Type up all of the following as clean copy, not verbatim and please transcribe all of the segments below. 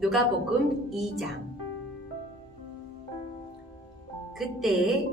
누가복음 2장. 그때에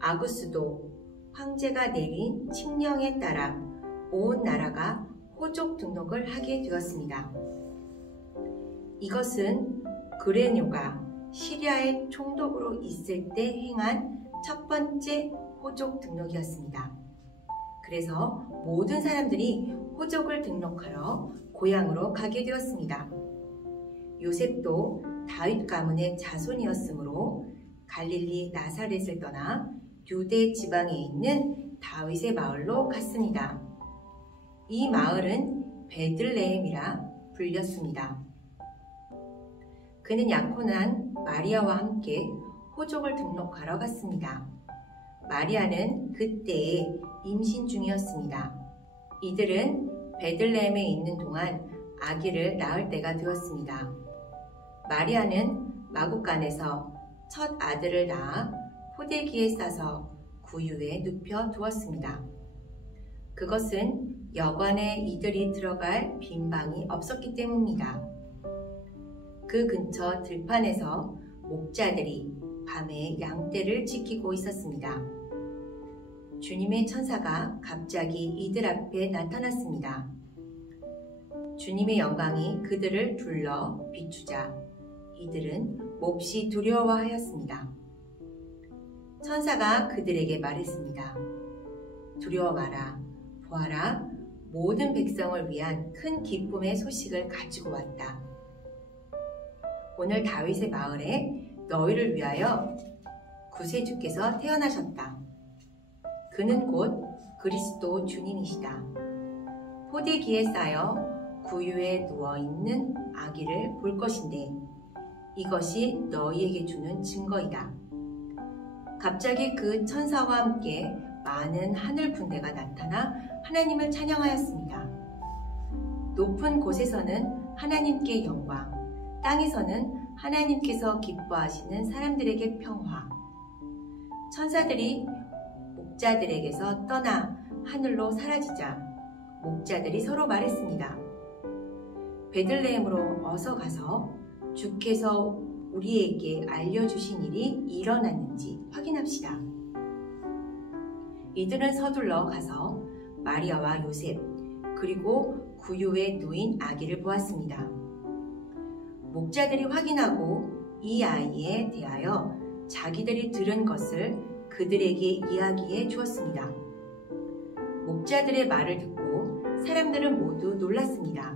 아구스도 황제가 내린 칙령에 따라 온 나라가 호족 등록을 하게 되었습니다. 이것은 그레뇨가 시리아의 총독으로 있을 때 행한 첫 번째 호족 등록이었습니다. 그래서 모든 사람들이 호족을 등록하러 고향으로 가게 되었습니다. 요셉도 다윗 가문의 자손이었으므로 갈릴리 나사렛을 떠나 유대 지방에 있는 다윗의 마을로 갔습니다. 이 마을은 베들레헴이라 불렸습니다. 그는 약혼한 마리아와 함께 호족을 등록하러 갔습니다. 마리아는 그때에 임신 중이었습니다. 이들은 베들레헴에 있는 동안 아기를 낳을 때가 되었습니다. 마리아는 마구간에서 첫 아들을 낳아 포대기에 싸서 구유에 눕혀 두었습니다. 그것은 여관에 이들이 들어갈 빈 방이 없었기 때문입니다. 그 근처 들판에서 목자들이 밤에 양떼를 지키고 있었습니다. 주님의 천사가 갑자기 이들 앞에 나타났습니다. 주님의 영광이 그들을 둘러 비추자 이들은 몹시 두려워하였습니다. 천사가 그들에게 말했습니다. 두려워 마라. 보아라, 모든 백성을 위한 큰 기쁨의 소식을 가지고 왔다. 오늘 다윗의 마을에 너희를 위하여 구세주께서 태어나셨다. 그는 곧 그리스도 주님이시다. 포대기에 쌓여 구유에 누워있는 아기를 볼 것인데 이것이 너희에게 주는 증거이다. 갑자기 그 천사와 함께 많은 하늘 군대가 나타나 하나님을 찬양하였습니다. 높은 곳에서는 하나님께 영광, 땅에서는 하나님께서 기뻐하시는 사람들에게 평화. 천사들이 목자들에게서 떠나 하늘로 사라지자 목자들이 서로 말했습니다. 베들레헴으로 어서 가서 주께서 우리에게 알려주신 일이 일어났는지 확인합시다. 이들은 서둘러 가서 마리아와 요셉 그리고 구유에 누인 아기를 보았습니다. 목자들이 확인하고 이 아이에 대하여 자기들이 들은 것을 그들에게 이야기해 주었습니다. 목자들의 말을 듣고 사람들은 모두 놀랐습니다.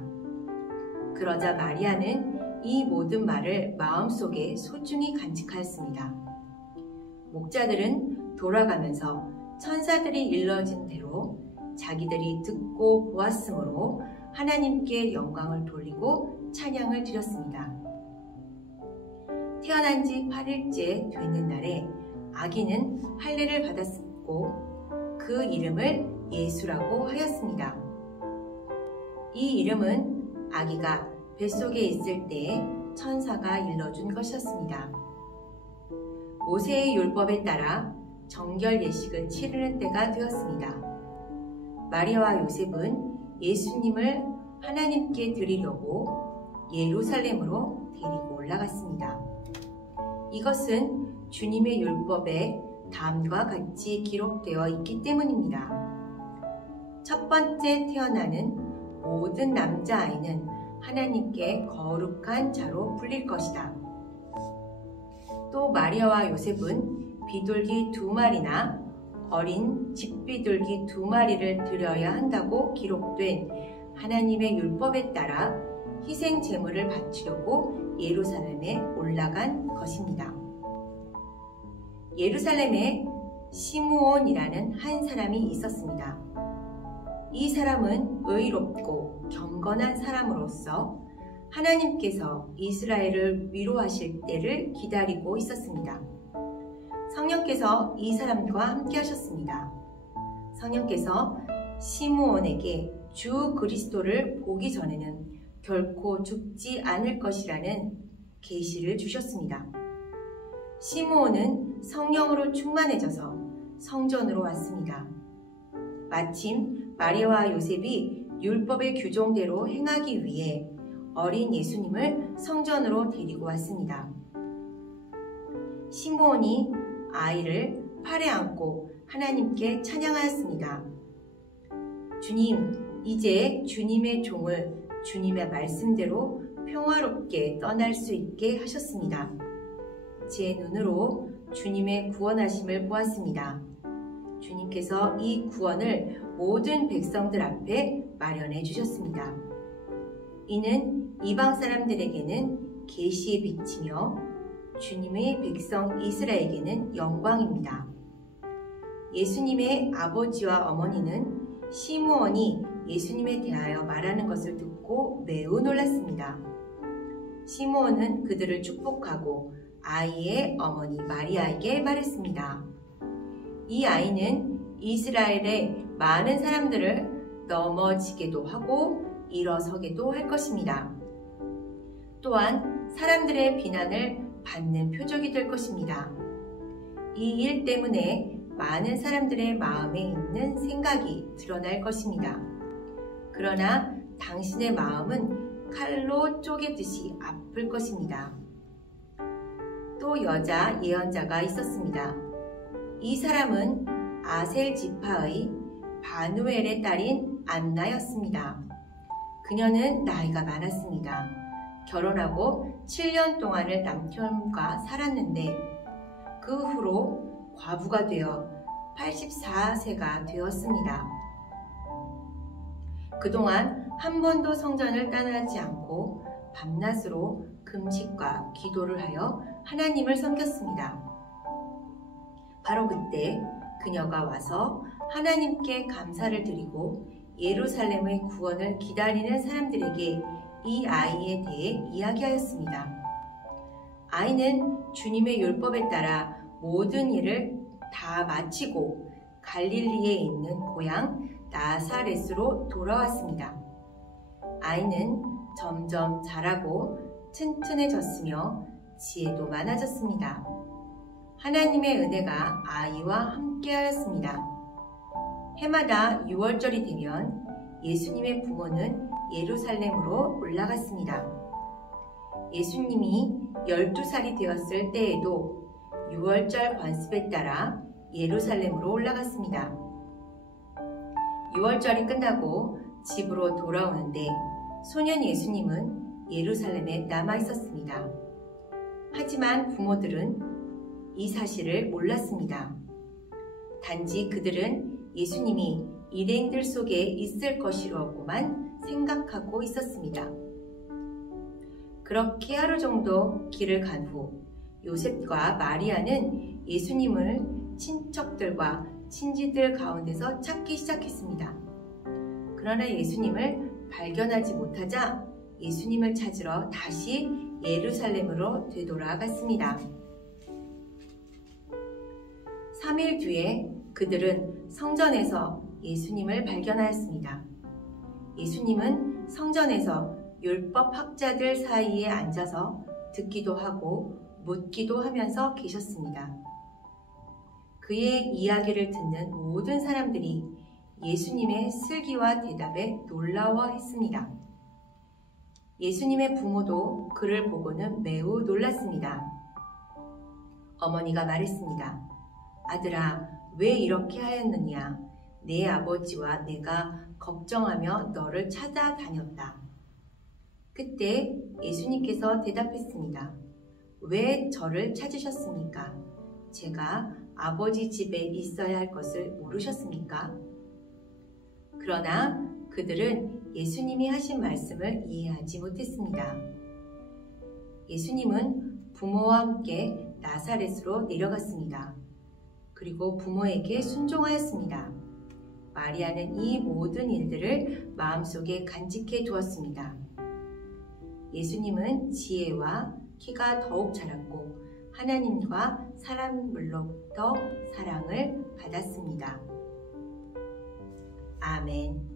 그러자 마리아는 이 모든 말을 마음속에 소중히 간직하였습니다. 목자들은 돌아가면서 천사들이 일러진 대로 자기들이 듣고 보았으므로 하나님께 영광을 돌리고 찬양을 드렸습니다. 태어난 지 8일째 되는 날에 아기는 할례를 받았고 그 이름을 예수라고 하였습니다. 이 이름은 아기가 뱃속에 있을 때에 천사가 일러준 것이었습니다. 모세의 율법에 따라 정결 예식을 치르는 때가 되었습니다. 마리아와 요셉은 예수님을 하나님께 드리려고 예루살렘으로 데리고 올라갔습니다. 이것은 주님의 율법에 다음과 같이 기록되어 있기 때문입니다. 첫 번째 태어나는 모든 남자아이는 하나님께 거룩한 자로 불릴 것이다. 또 마리아와 요셉은 비둘기 2마리나 어린 집비둘기 2마리를 드려야 한다고 기록된 하나님의 율법에 따라 희생 제물을 바치려고 예루살렘에 올라간 것입니다. 예루살렘에 시므온이라는 한 사람이 있었습니다. 이 사람은 의롭고 경건한 사람으로서 하나님께서 이스라엘을 위로하실 때를 기다리고 있었습니다. 성령께서 이 사람과 함께 하셨습니다. 성령께서 시므온에게 주 그리스도를 보기 전에는 결코 죽지 않을 것이라는 계시를 주셨습니다. 시므온은 성령으로 충만해져서 성전으로 왔습니다. 마침 마리아와 요셉이 율법의 규정대로 행하기 위해 어린 예수님을 성전으로 데리고 왔습니다. 시므온이 아이를 팔에 안고 하나님께 찬양하였습니다. 주님, 이제 주님의 종을 주님의 말씀대로 평화롭게 떠날 수 있게 하셨습니다. 제 눈으로 주님의 구원하심을 보았습니다. 주님께서 이 구원을 모든 백성들 앞에 마련해 주셨습니다. 이는 이방 사람들에게는 계시의 빛이며 주님의 백성 이스라엘에게는 영광입니다. 예수님의 아버지와 어머니는 시므온이 예수님에 대하여 말하는 것을 듣고 매우 놀랐습니다. 시므온은 그들을 축복하고 아이의 어머니 마리아에게 말했습니다. 이 아이는 이스라엘의 많은 사람들을 넘어지게도 하고 일어서게도 할 것입니다. 또한 사람들의 비난을 받는 표적이 될 것입니다. 이 일 때문에 많은 사람들의 마음에 있는 생각이 드러날 것입니다. 그러나 당신의 마음은 칼로 쪼개듯이 아플 것입니다. 또 여자 예언자가 있었습니다. 이 사람은 아셀 지파의 바누엘의 딸인 안나였습니다. 그녀는 나이가 많았습니다. 결혼하고 7년 동안을 남편과 살았는데 그 후로 과부가 되어 84세가 되었습니다. 그동안 한 번도 성전을 떠나지 않고 밤낮으로 금식과 기도를 하여 하나님을 섬겼습니다. 바로 그때 그녀가 와서 하나님께 감사를 드리고 예루살렘의 구원을 기다리는 사람들에게 이 아이에 대해 이야기하였습니다. 아이는 주님의 율법에 따라 모든 일을 다 마치고 갈릴리에 있는 고향 나사렛으로 돌아왔습니다. 아이는 점점 자라고 튼튼해졌으며 지혜도 많아졌습니다. 하나님의 은혜가 아이와 함께하였습니다. 해마다 6월절이 되면 예수님의 부모는 예루살렘으로 올라갔습니다. 예수님이 12살이 되었을 때에도 6월절 관습에 따라 예루살렘으로 올라갔습니다. 6월절이 끝나고 집으로 돌아오는데 소년 예수님은 예루살렘에 남아 있었습니다. 하지만 부모들은 이 사실을 몰랐습니다. 단지 그들은 예수님이 일행들 속에 있을 것이라고만 생각하고 있었습니다. 그렇게 하루 정도 길을 간 후 요셉과 마리아는 예수님을 친척들과 친지들 가운데서 찾기 시작했습니다. 그러나 예수님을 발견하지 못하자 예수님을 찾으러 다시 예루살렘으로 되돌아갔습니다. 3일 뒤에 그들은 성전에서 예수님을 발견하였습니다. 예수님은 성전에서 율법 학자들 사이에 앉아서 듣기도 하고 묻기도 하면서 계셨습니다. 그의 이야기를 듣는 모든 사람들이 예수님의 슬기와 대답에 놀라워했습니다. 예수님의 부모도 그를 보고는 매우 놀랐습니다. 어머니가 말했습니다. 아들아, 왜 이렇게 하였느냐? 내 아버지와 내가 걱정하며 너를 찾아다녔다. 그때 예수님께서 대답했습니다. 왜 저를 찾으셨습니까? 제가 아버지 집에 있어야 할 것을 모르셨습니까? 그러나 그들은 예수님이 하신 말씀을 이해하지 못했습니다. 예수님은 부모와 함께 나사렛으로 내려갔습니다. 그리고 부모에게 순종하였습니다. 마리아는 이 모든 일들을 마음속에 간직해 두었습니다. 예수님은 지혜와 키가 더욱 자랐고 하나님과 사람으로부터 사랑을 받았습니다. 아멘.